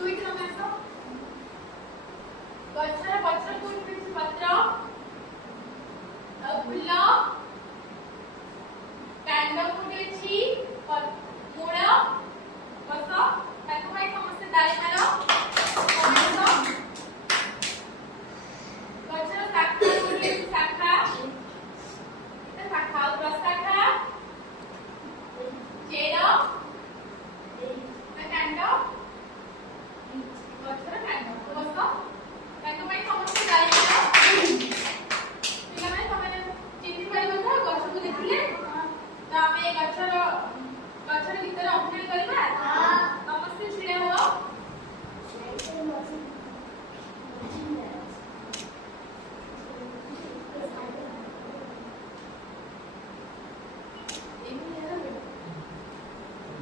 ଦୁଇଟି ତମେ ଆସ ଗଛର ପତ୍ର କୋଉଠି ଅଛି ପତ୍ର ଆଉ ଫୁଲ କାଣ୍ଡ କୋଉଠି ଅଛି ମୂଳ ବସ ତାକୁ ପାଇଁ ସମସ୍ତେ ଦାଇ ମାର ଗଛର ଶାଖା କୋଉଠି ଅଛି ଶାଖା ଏଟା ଶାଖା ଆଉ ପ୍ରଶାଖା ଚେର କାଣ୍ଡ ଗଛର କାଣ୍ଡ ବସ ତାକୁ ପାଇଁ ସମସ୍ତେ ଦାଇ ମାର ପିଲାମାନେ ତମେ ଚିହ୍ନି ପାରିବ ତ ଗଛକୁ ଦେଖିଲେ ତ ଆମେ ଗଛର ଭିତରେ ଅଧ୍ୟୟନ କରିବା ସମସ୍ତେ ଛିଡ଼ା ହୁଅ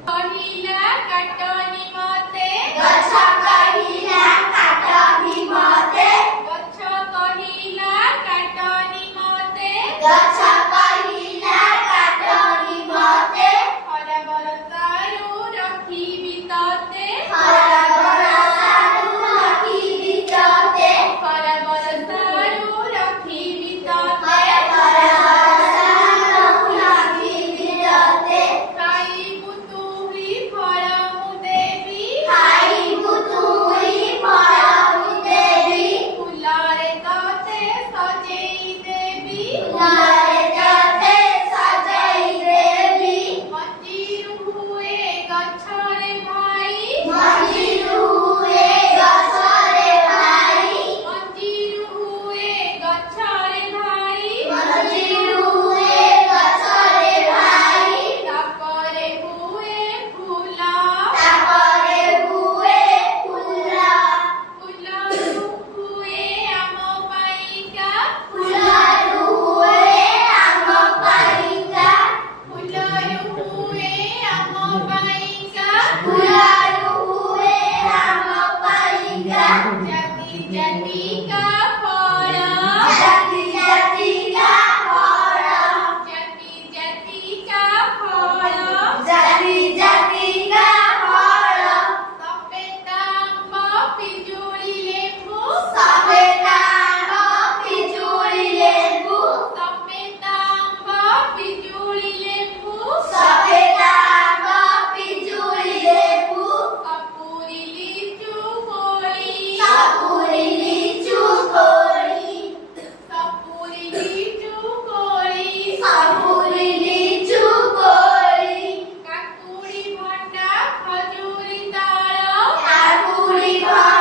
କହିଲା କାଟନି ମତେ ଗଛ କହିଲା କାଟନି ମତେ ଗଛ କହିଲା କାଟନି ମତେ ଗଛ କହିଲା କାଟନି ମତେ ଖରା ବରଷାରୁ ରଖିବି ତତେ ଖରା ବରଷାରୁ ରଖିବି ତତେ ଖରା ବରଷାରୁ ରଖିବି ତତେ ଖରା ବରଷାରୁ ରଖିବି ତତେ ଖାଇବୁ ତୁହି ଫଳ ମୁଁ ଦେବି ଖାଇବୁ ତୁଇ ଫଳ ମୁଁ ଦେବି ଫୁଲରେ ତତେ ସଜେଇ ଦେବି ଫୁଲରେ ତତେ ସଜେଇ ଦେବି ମଞ୍ଜିରୁ ହୁଏ ଗଛରେ ଭାଇ ମଞ୍ଜିରୁ ହୁଏ ଗଛରେ ଭାଇ ମଞ୍ଜିରୁ ହୁଏ ଗଛରେ ଭାଇ ମଞ୍ଜିରୁ ହୁଏ ଗଛରେ ଭାଇ ତାପରେ ହୁଏ ଫୁଲ ତାପରେ ହୁଏ ଫୁଲ ଫୁଲରୁ ହୁଏ ଆମ ପାଇଁକା ଫୁଲରୁ ହୁଏ ଆମ ପାଇଁକା ଫୁଲରୁ ହୁଏ ଆମ ପାଇଁକା ଫୁଲରୁ ହୁଏ ଆମ ପାଇଁକା ଜାତି ଜାତିକା ଫଳ ଜାତି ଜାତିକା ଫଳ ଜାତି ଜାତିକା ଫଳ ଜାତି ଜାତିକା ଫଳ ସପେଟା ଆମ୍ବ ପିଜୁଳି ଲେମ୍ବୁ ସପେଟା ଆମ୍ବ ପିଜୁଳି ଲେମ୍ବୁ ସପେଟା ଆମ୍ବ ପିଜୁଳି ଲେମ୍ବୁ ସପେଟା ଆମ୍ବ ପିଜୁଳି ଲେମ୍ବୁ କପୁରୀ ଲିଚୁ କୋଳି ସପୁରୀ ଲିଚୁ କୋଳି ସପୁରୀ ଲିଚୁ କୋଳି ସପୁରୀ ଲିଚୁ କୋଳି କାକୁଡ଼ି ଭଣ୍ଡା ଖଜୁରୀ ତାଳ କାକୁଡ଼ି ଭଣ୍ଡା